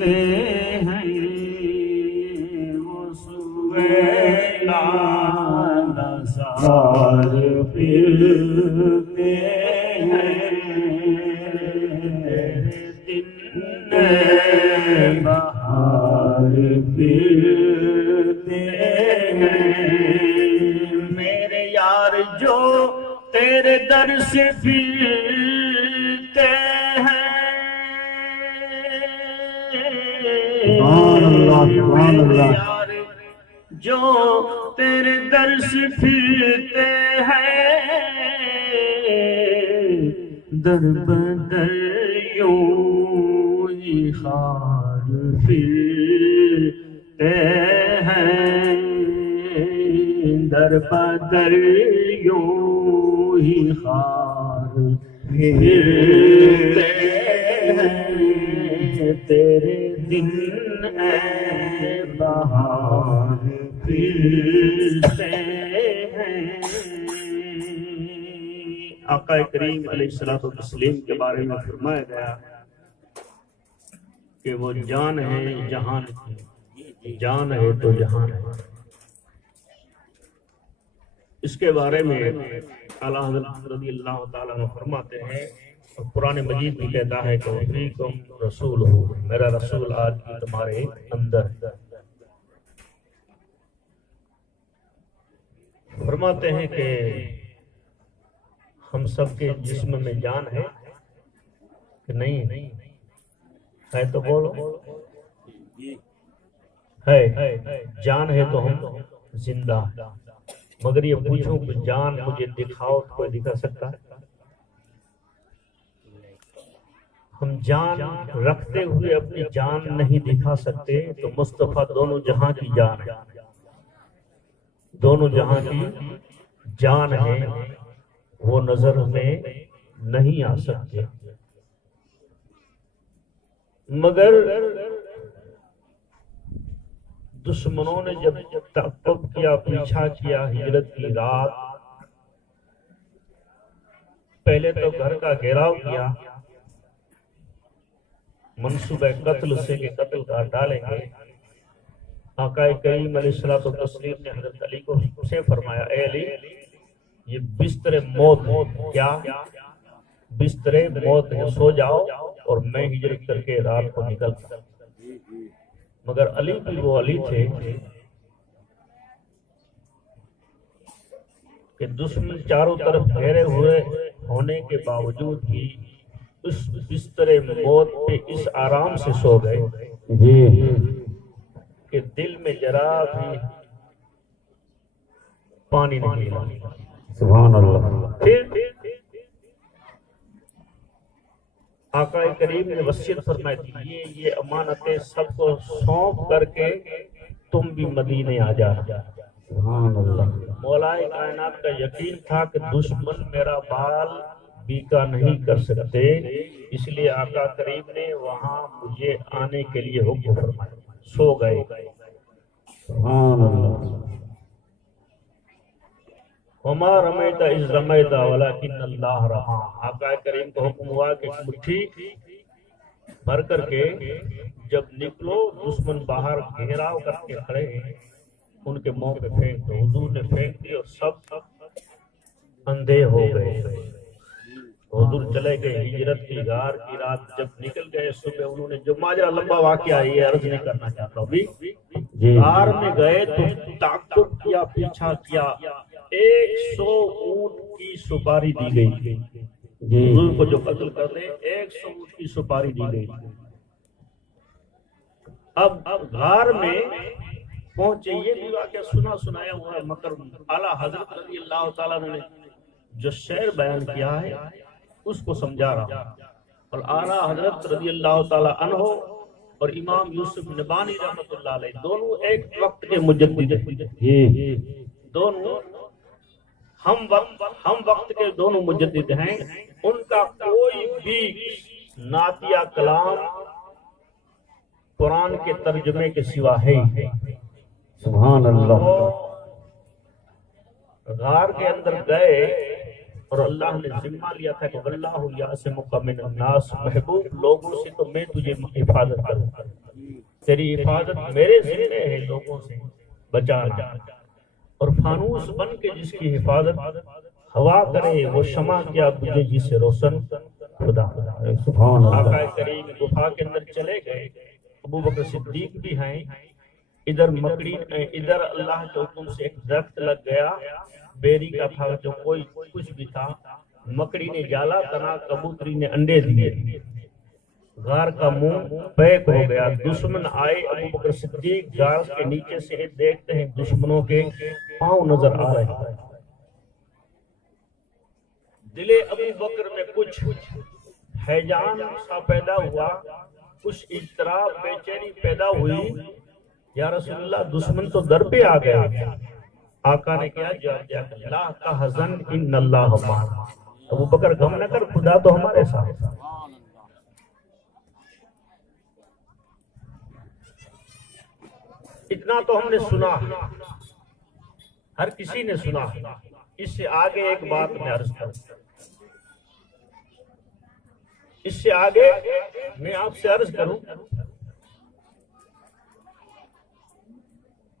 ہیں وہ سویلا نثار پھرتے ہیں دن بہار پھرتے ہیں میرے یار جو تیرے در سے پھرتے ہیں میرے یار جو تیرے در سے پھرتے ہیں در بدر یوں ہی خار پھرتے ہیں در بدر یوں ہی خار پھرتے ہیں تیرے دن اے بہار پھرتے ہیں۔ آقا کریم علیہ الصلوۃ والتسلیم کے بارے میں فرمایا گیا کہ وہ جان ہے جہان کی، جان ہے تو جہان ہے۔ اس کے بارے میں اعلیٰ حضرت رضی اللہ تعالیٰ عنہ فرماتے ہیں، قرآن مجید بھی کہتا ہے کہ فیکم رسول ہو، میرا رسول آج بھی تمہارے اندر۔ فرماتے ہیں کہ ہم سب کے جسم میں جان ہے کہ نہیں ہے؟ تو بولو ہے، جان ہے تو ہم زندہ، مگر یہ پوچھوں کہ جان مجھے دکھاؤ تو کوئی دکھا سکتا ہے؟ ہم جان رکھتے ہوئے اپنی جان نہیں دکھا سکتے تو مصطفیٰ دونوں جہاں کی جان ہے، دونوں جہاں کی جان ہے، وہ نظر میں نہیں آ سکتے۔ مگر دشمنوں نے جب تعقب کیا، پیچھا کیا ہجرت کی رات، پہلے تو گھر کا گھیراؤ کیا منصوبہ قتل سے کہ قتل کر ڈالیں گے۔ آقا کریم علیہ الصلوۃ والتسلیم نے حضرت علی کو سے فرمایا، اے علی یہ بستر موت کیا بستر موت ہے، سو جاؤ اور میں ہجرت کر کے رات کو نکلتا۔ مگر علی بھی وہ علی تھے کہ دشمن چاروں طرف گھیرے ہوئے ہونے کے باوجود بھی اس بستر موت پہ اس آرام سے سو گئے کہ دل میں ذرا بھی پانی نہیں ملا۔ سبحان اللہ۔ پھر آقا کریم نے وصیت فرمائی تھی، یہ امانتیں سب کو سونپ کر کے تم بھی مدینے آ جا۔ سبحان اللہ۔ مولا کائنات کا یقین تھا کہ دشمن میرا بال بیکا نہیں کر سکتے، اس لیے آقا کریم نے وہاں مجھے آنے کے لیے حکم فرمایا، سو گئے۔ سبحان اللہ۔ وما رمیت اذ رمیت ولکن اللہ رمی۔ آقا کریم کو حکم ہوا کہ مٹھی بھر کر کے جب نکلو، دشمن باہر گھیراؤ کر کے کھڑے ہیں، ان کے منہ پہ پھینک دو۔ حضور نے پھینک دی اور سب اندھے ہو گئے۔ حضور چلے گئے ہجرت کی غار کی رات، جب نکل گئے صبح انہوں نے جو ماجرا لمبا واقعہ یہ عرض نہیں کرنا چاہتا ہوں بھی، غار میں گئے تو تعقب کیا، پیچھا کیا، 100 اونٹ کی سپاری دی گئی۔ حضور کو جو قتل کر دے 100 اونٹ کی سپاری دی گئی۔ اب غار میں پہنچے، یہ بھی واقعہ سنایا ہوا ہے، مگر اعلیٰ حضرت رضی اللہ تعالیٰ نے جو شعر بیان کیا ہے اس کو سمجھا رہا، اور اعلیٰ حضرت رضی اللہ تعالیٰ عنہ اور امام یوسف نبانی رحمۃ اللہ علیہ دونوں ایک وقت کے مجدد ہیں، دونوں ہم وقت کے دونوں مجدد ہیں۔ ان کا کوئی بھی نعتیہ کلام قرآن کے ترجمے کے سوا ہے ہی۔ سبحان اللہ۔ غار کے اندر گئے اور اللہ نے ذمہ لیا تھا کہ اللہ یعصمک من الناس، محبوب لوگوں سے تو میں تجھے حفاظت کروں، تیری حفاظت میرے ذمہ ہے لوگوں سے بچانا۔ اور فانوس بن کے جس کی حفاظت ہوا کرے وہ شمع کیا بجھے جسے روشن خدا۔ سبحان اللہ۔ آقا کریم گفا کے اندر چلے گئے، ابو بکر صدیق بھی ہیں، ادھر مکڑی، ادھر اللہ کے حکم سے ایک درخت لگ گیا، بیری کا تھا جو کوئی کچھ بھی تھا، مکڑی نے جالا تنا، کبوتری نے انڈے دیے، غار کا منہ پیک ہو گیا، دشمن آئے، ابو بکر صدیق غار کے نیچے سے دیکھتے ہیں دشمنوں کے پاؤں نظر آ رہے ہیں، دل ابو بکر میں کچھ ہیجان سا پیدا ہوا، کچھ اضطراب بے چینی پیدا ہوئی، یا رسول اللہ دشمن تو در پہ آ گئے۔ آقا نے کیا جواب دیا، لا تحزن ان اللہ معنا، ابو بکر غم نہ کر، خدا تو ہمارے ساتھ۔ اتنا تو ہم نے سنا، ہر کسی نے سنا، اس سے آگے ایک بات میں عرض کروں، اس سے آگے میں آپ سے عرض کروں،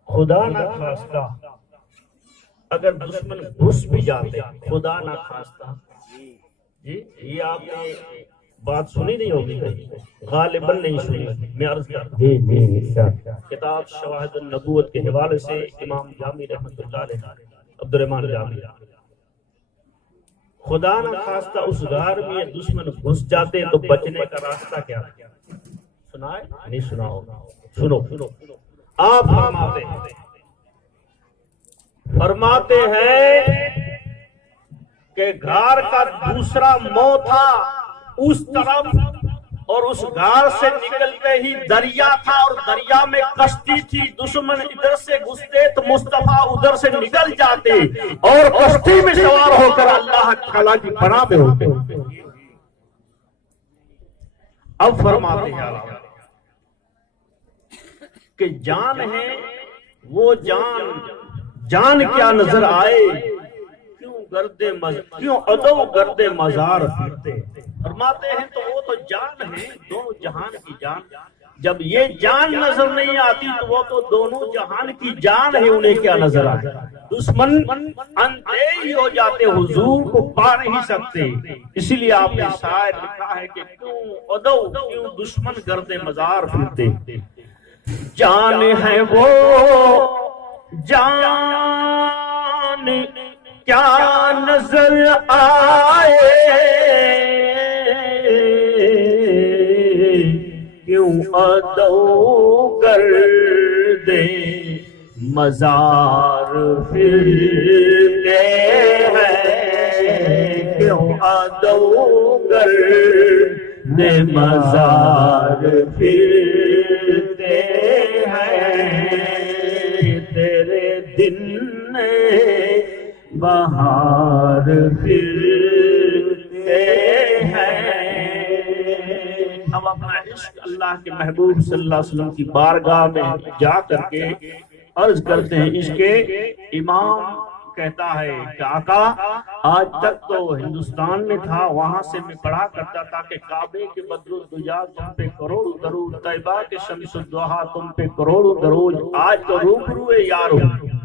خدا نہ خواستہ اگر دشمن گھس بھی جاتے، خدا نہ خواستہ، جی یہ آپ نے بات سنی نہیں ہوگی کہیں، غالباً نہیں سنی، میں عرض کرتا ہوں، کتاب شواہد النبوت کے حوالے سے امام جامی رحمۃ اللہ علیہ، عبد الرحمن جامی، خدا نہ خواستہ اس غار میں دشمن گھس جاتے تو بچنے کا راستہ کیا؟ سنا ہے؟ نہیں سنا ہوگا، سنو، آپ فرماتے ہیں کہ غار کا دوسرا منہ تھا اس طرف، اور اس غار سے نکلتے ہی دریا تھا، اور دریا میں کشتی تھی، دشمن ادھر سے گھستے تو مصطفیٰ ادھر سے نکل جاتے، اور کشتی میں سوار ہو کر اللہ تعالیٰ کی پناہ میں ہوتے۔ اب فرماتے ہیں کہ جان ہے وہ جان کیا نظر آئے، کیوں ادو گرد مزار پھرتے، فرماتے ہیں تو وہ تو جان ہے، دونوں جہان کی جان، جب یہ جان نظر نہیں آتی تو وہ تو دونوں جہان کی جان ہے، انہیں کیا نظر آئے، دشمن اندھے ہی ہو جاتے، حضور کو پا نہیں سکتے، اسی لیے آپ نے شاعر لکھا ہے کہ کیوں ادو، کیوں دشمن گرد مزار پھرتے، جان ہے وہ جان کیا نظر آئے، کیوں ادو گرد مزار پھرتے ہیں، کیوں ادو گرد مزار پھرتے ہیں، تیرے دن بہار پھرتے ہیں۔ اب اپنا عشق اللہ کے محبوب صلی اللہ علیہ وسلم کی بارگاہ میں جا کر کے عرض کرتے ہیں، عشق امام کہتا ہے کہ آقا آج تک تو ہندوستان میں تھا، وہاں سے میں پڑھا کرتا تھا کہ کعبے کے بدر الدجا تم پہ کروڑ درود، طیبہ کے شمس الضحا تم پہ کروڑ درود، آج تو روبرو یار ہوں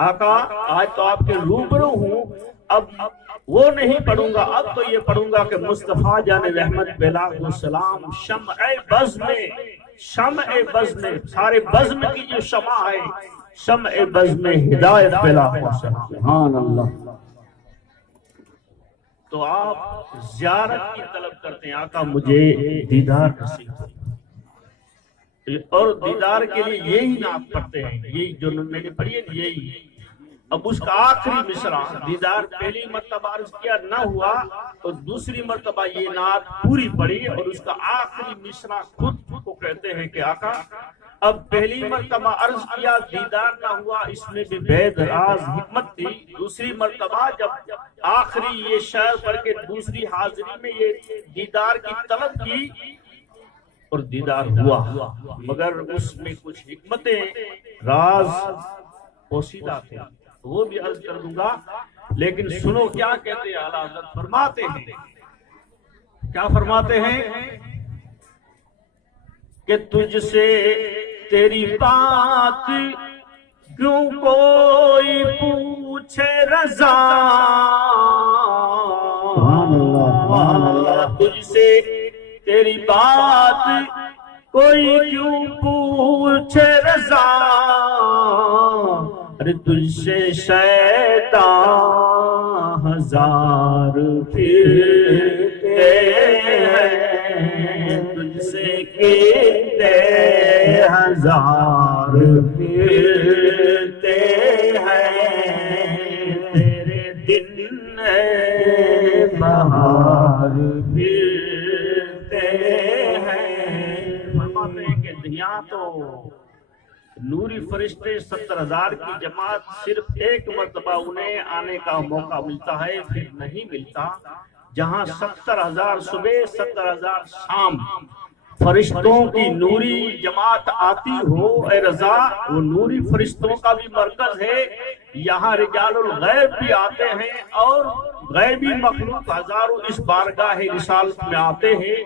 آقا، آج تو آپ کے روبرو ہوں، اب وہ نہیں پڑھوں گا، اب تو یہ پڑھوں گا کہ مصطفیٰ جان رحمت بلاغ السلام شمع بزم میں، شمع بزم میں، سارے بزم کی جو شمع ہے، شمع بزم میں ہدایت بلاغ السلام، سبحان اللہ۔ تو آپ زیارت کی طلب کرتے ہیں، آقا مجھے دیدار نصیب ہو، اور دیدار کے لیے یہی نعت پڑھتے ہیں، یہی جو میں نے پڑھی ہے یہی۔ اب اس کا آخری مصرع دیدار پہلی مرتبہ عرض کیا نہ ہوا تو دوسری مرتبہ یہ نعت پوری پڑھی، اور اس کا آخری مصرع خود کو کہتے ہیں کہ آقا اب پہلی مرتبہ عرض کیا دیدار نہ ہوا، اس میں بھی بید راز حکمت تھی، دوسری مرتبہ جب آخری یہ شعر پڑھ کے دوسری حاضری میں یہ دیدار کی طلب کی اور دیدار ہوا، مگر اس میں کچھ حکمتیں راز پوشیدہ تھے، وہ بھی عرض کر دوں گا لیکن سنو کیا کہتے ہیں اعلیٰ حضرت فرماتے ہیں، کیا فرماتے ہیں کہ تجھ سے تیری بات کیوں کوئی پوچھے رضا، تجھ سے تیری بات کوئی کیوں پوچھے رضا، ارے تجھ سے شیطان ہزار پھرتے ہیں، تجھ سے کتنے ہزار پھرتے ہیں، تیرے دن بہار پھرتے ہیں۔ فرماتے ہیں کہ دنیا تو نوری فرشتے 70,000 کی جماعت صرف ایک مرتبہ انہیں آنے کا موقع ملتا ہے، پھر نہیں ملتا۔ جہاں 70,000 صبح 70,000 شام فرشتوں کی نوری جماعت آتی ہو، اے رضا وہ نوری فرشتوں کا بھی مرکز ہے۔ یہاں رجال الغیب بھی آتے ہیں اور غیبی مخلوق ہزاروں اس بارگاہ رسالت میں آتے ہیں۔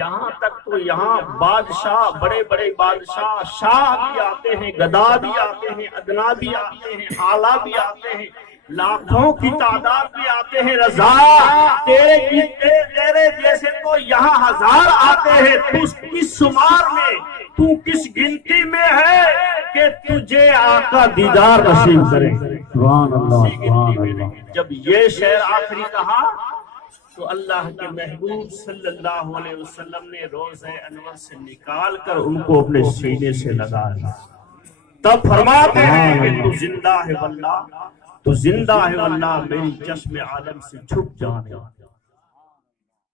یہاں تک تو یہاں بادشاہ، بڑے بڑے بادشاہ، شاہ بھی آتے ہیں، گدا بھی آتے ہیں، ادنا بھی آتے ہیں، اعلیٰ بھی آتے ہیں، لاکھوں کی تعداد میں آتے ہیں۔ رضا تیرے جیسے تو یہاں ہزار آتے ہیں، تو کس شمار میں، تو کس گنتی میں ہے کہ تجھے آقا دیدار نصیب کرے؟ سبحان اللہ، سبحان اللہ۔ جب یہ شعر آخری کہا تو اللہ کے محبوب صلی اللہ علیہ وسلم نے روضہ انور سے نکال کر ان کو اپنے سینے سے لگا دیا۔ تب فرماتے ہیں کہ تو زندہ ہے واللہ، تو زندہ ہے واللہ، میری چشم عالم سے چھپ جانے